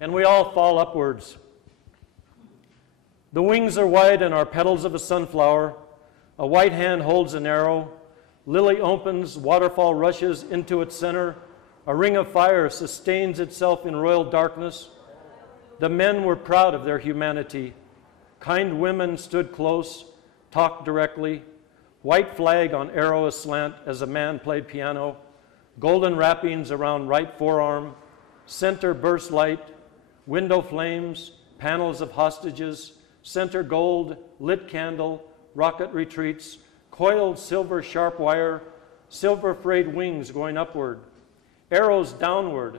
and we all fall upwards. The wings are wide and are petals of a sunflower. A white hand holds an arrow. Lily opens, waterfall rushes into its center. A ring of fire sustains itself in royal darkness. The men were proud of their humanity. Kind women stood close, talked directly. White flag on arrow aslant as a man played piano. Golden wrappings around right forearm. Center burst light. Window flames, panels of hostages. Center gold, lit candle, rocket retreats. Coiled silver sharp wire. Silver frayed wings going upward. Arrows downward.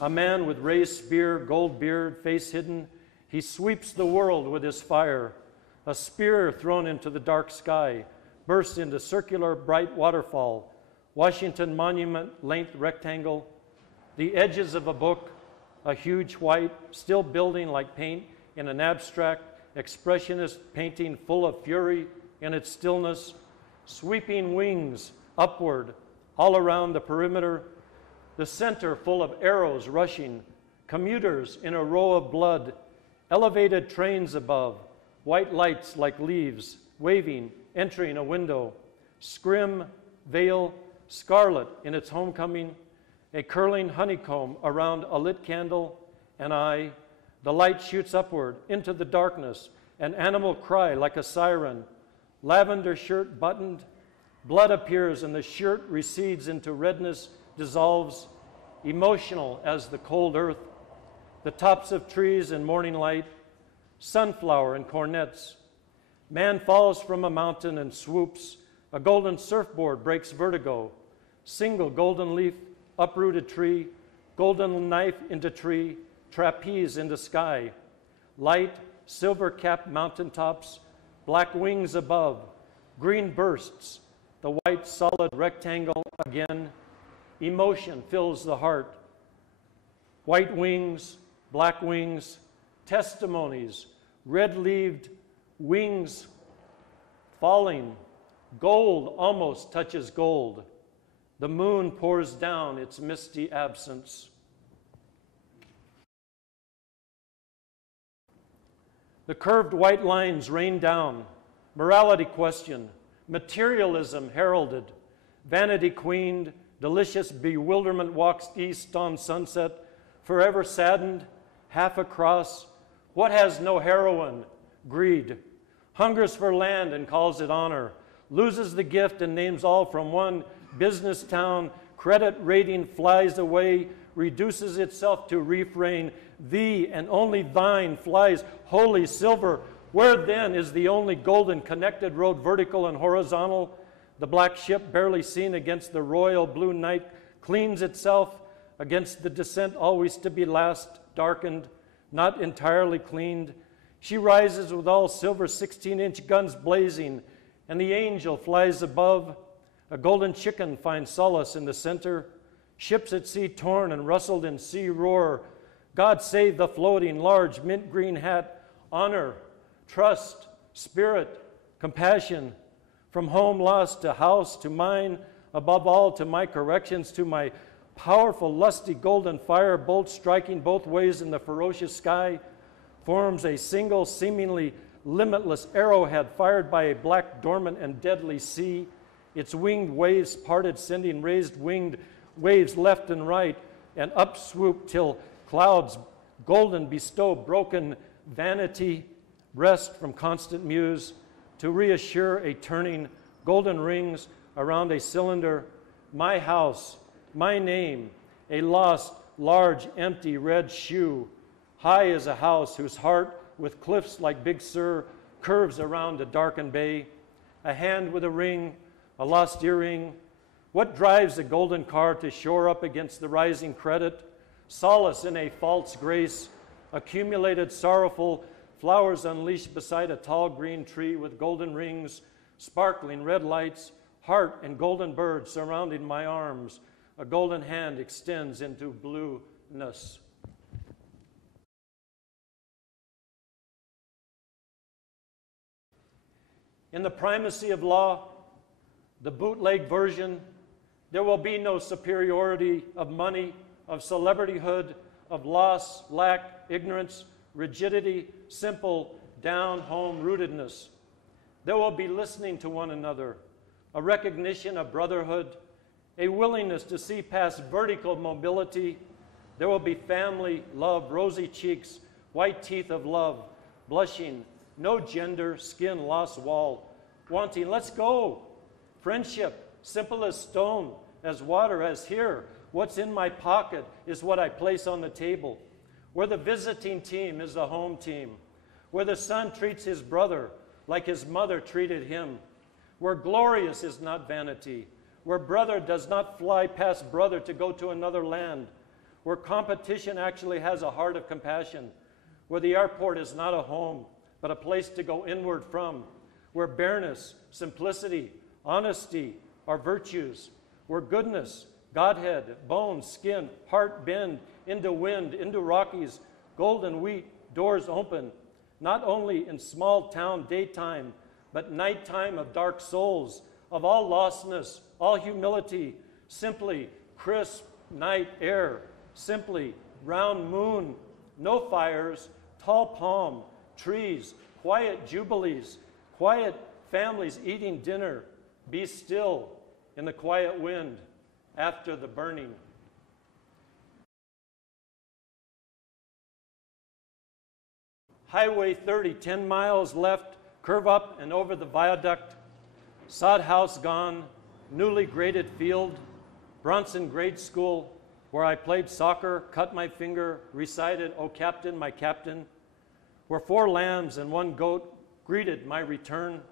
A man with raised spear, gold beard, face hidden. He sweeps the world with his fire. A spear thrown into the dark sky bursts into circular bright waterfall. Washington Monument length rectangle. The edges of a book, a huge white, still building like paint in an abstract, expressionist painting full of fury in its stillness. Sweeping wings upward, all around the perimeter. The center full of arrows rushing, commuters in a row of blood, elevated trains above, white lights like leaves, waving, entering a window, scrim, veil, scarlet in its homecoming, a curling honeycomb around a lit candle, and I, the light shoots upward into the darkness, an animal cry like a siren, lavender shirt buttoned, blood appears and the shirt recedes into redness, dissolves, emotional as the cold earth, the tops of trees in morning light, sunflower and cornets. Man falls from a mountain and swoops. A golden surfboard breaks vertigo. Single golden leaf, uprooted tree, golden knife into tree, trapeze into sky. Light, silver-capped mountaintops, black wings above, green bursts, the white solid rectangle again. Emotion fills the heart. White wings, black wings, testimonies, red-leaved wings falling. Gold almost touches gold. The moon pours down its misty absence. The curved white lines rain down. Morality questioned. Materialism heralded. Vanity queened. Delicious bewilderment walks east on sunset. Forever saddened. Half across. What has no heroine? Greed. Hungers for land and calls it honor. Loses the gift and names all from one business town. Credit rating flies away, reduces itself to refrain. Thee and only thine flies holy silver. Where then is the only golden connected road, vertical and horizontal? The black ship, barely seen against the royal blue night, cleans itself against the descent always to be last, darkened, not entirely cleaned. She rises with all silver 16-inch guns blazing, and the angel flies above. A golden chicken finds solace in the center. Ships at sea torn and rustled in sea roar. God save the floating, large, mint green hat. Honor, trust, spirit, compassion. From home lost to house to mine, above all to my corrections, to my powerful, lusty golden fire bolt striking both ways in the ferocious sky, forms a single, seemingly limitless arrowhead fired by a black, dormant, and deadly sea. Its winged waves parted, sending raised winged waves left and right, and up swoop till clouds golden bestow broken vanity, rest from constant muse, to reassure a turning golden rings around a cylinder. My house, my name, a lost, large, empty red shoe. High as a house whose heart, with cliffs like Big Sur, curves around a darkened bay. A hand with a ring, a lost earring. What drives a golden car to shore up against the rising credit? Solace in a false grace, accumulated sorrowful, flowers unleashed beside a tall green tree with golden rings, sparkling red lights, heart and golden birds surrounding my arms. A golden hand extends into blueness. In the primacy of law, the bootleg version, there will be no superiority of money, of celebrityhood, of loss, lack, ignorance, rigidity, simple, down-home rootedness. There will be listening to one another, a recognition of brotherhood, a willingness to see past vertical mobility. There will be family, love, rosy cheeks, white teeth of love, blushing, no gender, skin, lost wall, wanting, let's go. Friendship, simple as stone, as water, as here. What's in my pocket is what I place on the table. Where the visiting team is the home team. Where the son treats his brother like his mother treated him. Where glorious is not vanity. Where brother does not fly past brother to go to another land. Where competition actually has a heart of compassion. Where the airport is not a home, but a place to go inward from. Where bareness, simplicity, honesty are virtues. Where goodness, Godhead, bones, skin, heart bend into wind, into Rockies, golden wheat, doors open, not only in small town daytime, but nighttime of dark souls, of all lostness, all humility, simply crisp night air, simply round moon, no fires, tall palm, trees, quiet jubilees, quiet families eating dinner, be still in the quiet wind after the burning. Highway 30, 10 miles left, curve up and over the viaduct, sod house gone, newly graded field, Bronson grade school, where I played soccer, cut my finger, recited, "O Captain, my Captain," where 4 lambs and 1 goat greeted my return,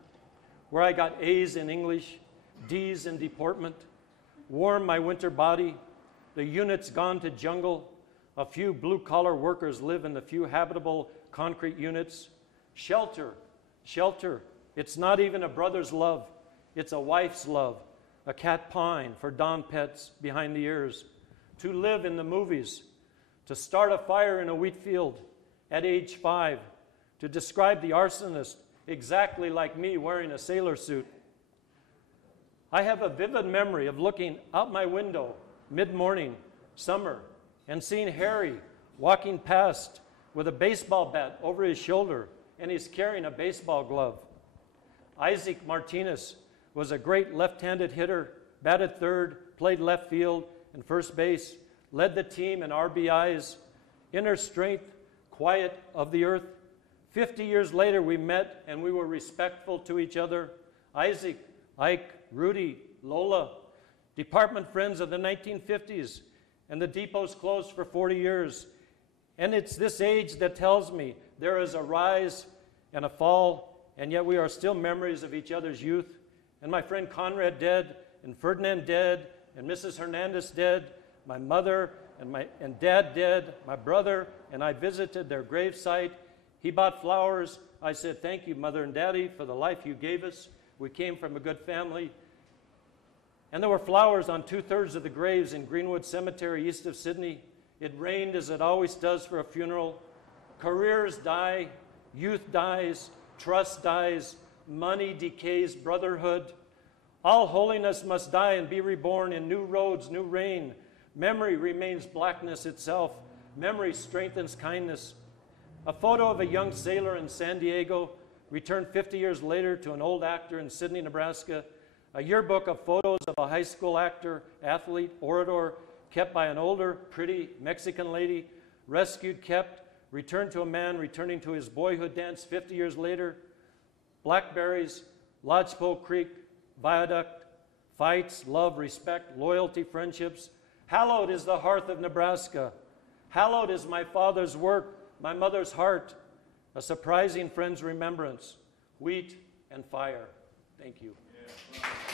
where I got A's in English, D's in deportment, warm my winter body, the units gone to jungle, a few blue-collar workers live in the few habitable concrete units. Shelter, shelter, it's not even a brother's love, it's a wife's love, a cat pine for dawn pets behind the ears, to live in the movies, to start a fire in a wheat field at age 5, to describe the arsonist exactly like me wearing a sailor suit. I have a vivid memory of looking out my window mid-morning, summer, and seeing Harry walking past with a baseball bat over his shoulder, and he's carrying a baseball glove. Isaac Martinez was a great left-handed hitter, batted third, played left field and first base, led the team in RBIs, inner strength, quiet of the earth. 50 years later, we met and we were respectful to each other. Isaac, Ike, Rudy, Lola, department friends of the 1950s, and the depot's closed for 40 years. And it's this age that tells me there is a rise and a fall, and yet we are still memories of each other's youth. And my friend Conrad dead, and Ferdinand dead, and Mrs. Hernandez dead, my mother and dad dead, my brother and I visited their gravesite. He bought flowers. I said, "Thank you, Mother and Daddy, for the life you gave us. We came from a good family." And there were flowers on 2/3 of the graves in Greenwood Cemetery east of Sydney. It rained as it always does for a funeral. Careers die, youth dies, trust dies, money decays, brotherhood. All holiness must die and be reborn in new roads, new rain. Memory remains blackness itself. Memory strengthens kindness. A photo of a young sailor in San Diego, returned 50 years later to an old actor in Sydney, Nebraska. A yearbook of photos of a high school actor, athlete, orator, kept by an older, pretty Mexican lady, rescued, kept, returned to a man returning to his boyhood dance 50 years later. Blackberries, Lodgepole Creek, Viaduct, fights, love, respect, loyalty, friendships. Hallowed is the hearth of Nebraska. Hallowed is my father's work, my mother's heart. A surprising friend's remembrance, wheat and fire. Thank you. Yeah.